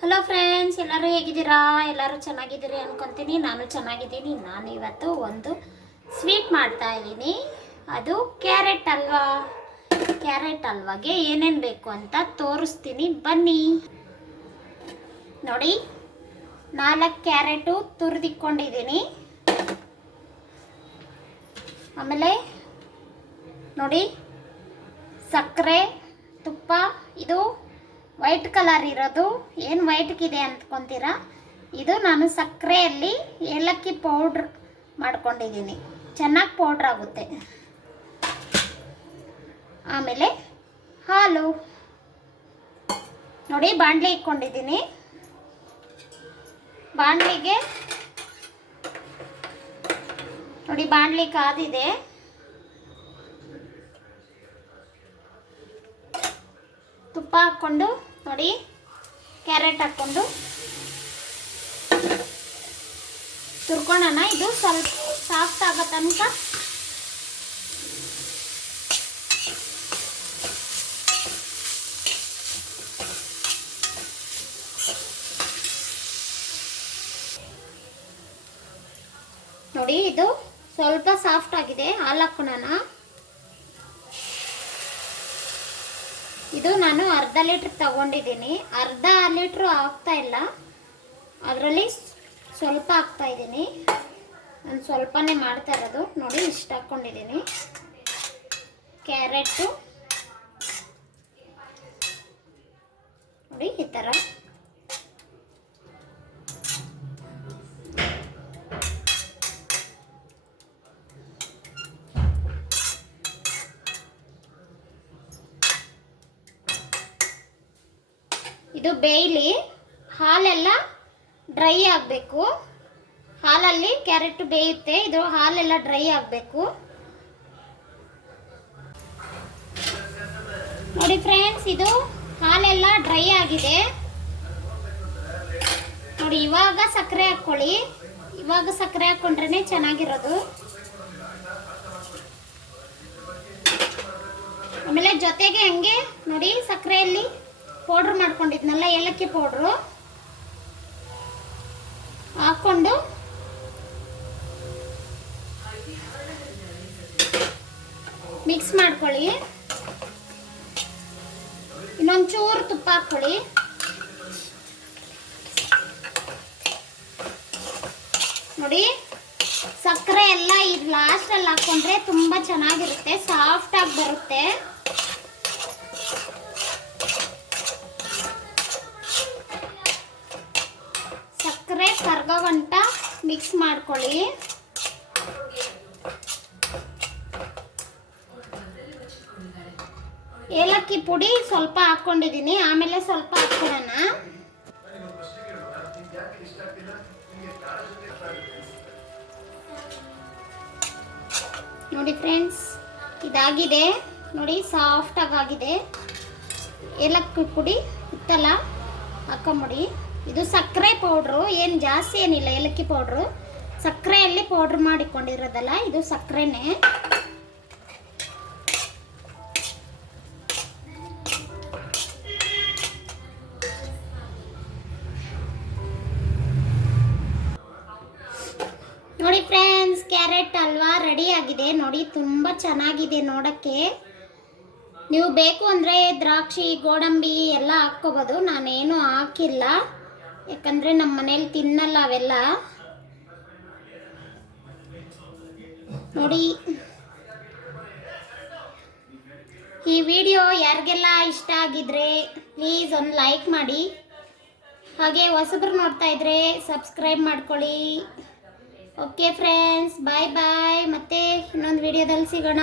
Hello friends ಎಲ್ಲರೂ ಹೇಗಿದ್ದೀರಾ? ಎಲ್ಲರೂ ಚೆನ್ನಾಗಿದ್ದೀರಿ ಅನ್ಕೊಂತೀನಿ. ನಾನು ಚೆನ್ನಾಗಿದ್ದೀನಿ. ನಾನು ಇವತ್ತು ಒಂದು ಸ್ವೀಟ್ ಮಾಡ್ತಾ ಇದ್ದೀನಿ. ಅದು ಕ್ಯಾರೆಟ್ ಹಲ್ವಾ ಕ್ಯಾರೆಟ್ ಹಲ್ವಾಗೆ ಏನೇನು ಬೇಕು ಅಂತ ತೋರಿಸ್ತೀನಿ. ಬನ್ನಿ. ನೋಡಿ, ನಾಲ್ಕು ಕ್ಯಾರೆಟು ತುರಿದಿಕ್ಕೊಂಡಿದ್ದೀನಿ. ಆಮೇಲೆ, ನೋಡಿ, ಸಕ್ಕರೆ, ತುಪ್ಪ, ಇದು ವೈಟ್ ಕಲರ್ ಇರೋದು. ಏನು ವೈಟ್ಗಿದೆ ಅಂದ್ಕೊತೀರಾ? ಇದು ನಾನು ಸಕ್ಕರೆಯಲ್ಲಿ ಏಲಕ್ಕಿ ಪೌಡ್ರ್ ಮಾಡ್ಕೊಂಡಿದ್ದೀನಿ. ಚೆನ್ನಾಗಿ ಪೌಡ್ರ್ ಆಗುತ್ತೆ. ಆಮೇಲೆ ಹಾಲು. ನೋಡಿ, ಬಾಣಲೆ ಇಟ್ಕೊಂಡಿದ್ದೀನಿ. ಬಾಣಲಿಗೆ ನೋಡಿ, ಬಾಣಲಿ ಕಾದಿದೆ. ತುಪ್ಪ ಹಾಕ್ಕೊಂಡು ನೋಡಿ ಕ್ಯಾರೆಟ್ ಹಾಕ್ಕೊಂಡು ತುರ್ಕೊಳ್ಳೋಣ ಇದು ಸ್ವಲ್ಪ ಸಾಫ್ಟ್ ಆಗೋ ತನಕ. ನೋಡಿ, ಇದು ಸ್ವಲ್ಪ ಸಾಫ್ಟ್ ಆಗಿದೆ, ಹಾಲು ಹಾಕೋಣ ಇದು ನಾನು ಅರ್ಧ ಲೀಟ್ರ್ ತಗೊಂಡಿದ್ದೀನಿ. ಅರ್ಧ ಲೀಟ್ರ್ ಆಗ್ತಾ ಇಲ್ಲ. ಅದರಲ್ಲಿ ಸ್ವಲ್ಪ ಹಾಕ್ತಾ ಇದ್ದೀನಿ. ನಾನು ಸ್ವಲ್ಪನೇ ಮಾಡ್ತಾ ಇರೋದು. ನೋಡಿ, ಇಷ್ಟು ಹಾಕ್ಕೊಂಡಿದ್ದೀನಿ ಕ್ಯಾರೆಟು. ನೋಡಿ, ಈ ಥರ. ಇದು ಬೇಯ್ಲಿ, ಹಾಲೆಲ್ಲ ಡ್ರೈ ಆಗಬೇಕು. ಹಾಲಲ್ಲಿ ಕ್ಯಾರೆಟ್ ಬೇಯುತ್ತೆ, ಇದು ಹಾಲೆಲ್ಲ ಡ್ರೈ ಆಗಬೇಕು. ನೋಡಿ ಫ್ರೆಂಡ್ಸ್, ಇದು ಹಾಲೆಲ್ಲ ಡ್ರೈ ಆಗಿದೆ. ನೋಡಿ, ಇವಾಗ ಸಕ್ಕರೆ ಹಾಕ್ಕೊಳ್ಳಿ. ಇವಾಗ ಸಕ್ಕರೆ ಹಾಕ್ಕೊಂಡ್ರೆ ಚೆನ್ನಾಗಿರೋದು. ಆಮೇಲೆ ಜೊತೆಗೆ ಹಂಗೆ ನೋಡಿ ಸಕ್ಕರೆಯಲ್ಲಿ ಪೌಡ್ರ್ ಮಾಡ್ಕೊಂಡಿದ್ನಲ್ಲ, ಏಲಕ್ಕಿ ಪೌಡ್ರು. ಹಾಕ್ಕೊಂಡು ಮಿಕ್ಸ್ ಮಾಡ್ಕೊಳ್ಳಿ. ಇನ್ನೊಂಚೂರು ತುಪ್ಪ ಹಾಕ್ಕೊಳ್ಳಿ. ನೋಡಿ, ಸಕ್ಕರೆ ಎಲ್ಲ ಇದು ಲಾಸ್ಟಲ್ಲಿ ಹಾಕ್ಕೊಂಡ್ರೆ ತುಂಬ ಚೆನ್ನಾಗಿರುತ್ತೆ ಸಾಫ್ಟಾಗಿ ಬರುತ್ತೆ ಸಕ್ಕರೆ ಕರ್ಗವಂಟ ಮಿಕ್ಸ್ ಮಾಡ್ಕೊಳ್ಳಿ. ಏಲಕ್ಕಿ ಪುಡಿ ಸ್ವಲ್ಪ ಹಾಕ್ಕೊಂಡಿದ್ದೀನಿ, ಆಮೇಲೆ ಸ್ವಲ್ಪ ಹಾಕ್ಕೊಡೋಣ ನೋಡಿ ಫ್ರೆಂಡ್ಸ್ ಇದಾಗಿದೆ. ನೋಡಿ ಸಾಫ್ಟಾಗಿ ಆಗಿದೆ ಏಲಕ್ಕಿ ಪುಡಿ ಇತ್ತಲ್ಲ, ಹಾಕೊಂಬಿಡಿ. ಇದು ಸಕ್ಕರೆ ಪೌಡ್ರು ಏನು ಜಾಸ್ತಿ ಏನಿಲ್ಲ, ಏಲಕ್ಕಿ ಪೌಡ್ರು ಸಕ್ಕರೆಯಲ್ಲಿ ಪೌಡ್ರ್ ಮಾಡಿಕೊಂಡಿರೋದಲ್ಲ, ಇದು ಸಕ್ಕರೆನೇ. ನೋಡಿ ಫ್ರೆಂಡ್ಸ್ ಕ್ಯಾರೆಟ್ ಹಲ್ವಾ ರೆಡಿ ಆಗಿದೆ. ನೋಡಿ, ತುಂಬ ಚೆನ್ನಾಗಿದೆ ನೋಡೋಕ್ಕೆ. ನೀವು ಬೇಕು ಅಂದರೆ ದ್ರಾಕ್ಷಿ, ಗೋಡಂಬಿ ಎಲ್ಲ ಹಾಕ್ಕೋಬೋದು. ನಾನೇನು ಹಾಕಿಲ್ಲ. ಯಾಕಂದರೆ ನಮ್ಮ ಮನೇಲಿ ತಿನ್ನಲ್ಲ ಅವೆಲ್ಲ. ನೋಡಿ. ಈ ವಿಡಿಯೋ ಯಾರಿಗೆಲ್ಲ ಇಷ್ಟ ಆಗಿದ್ರೆ ಪ್ಲೀಸ್ ಒಂದು ಲೈಕ್ ಮಾಡಿ. ಹಾಗೆ ಹೊಸಬ್ರು ನೋಡ್ತಾ ಇದ್ರೆ ಸಬ್ಸ್ಕ್ರೈಬ್ ಮಾಡ್ಕೊಳ್ಳಿ. Okay friends, bye bye. ಮತ್ತೆ ಇನ್ನೊಂದು ವಿಡಿಯೋದಲ್ಲಿ ಸಿಗೋಣ.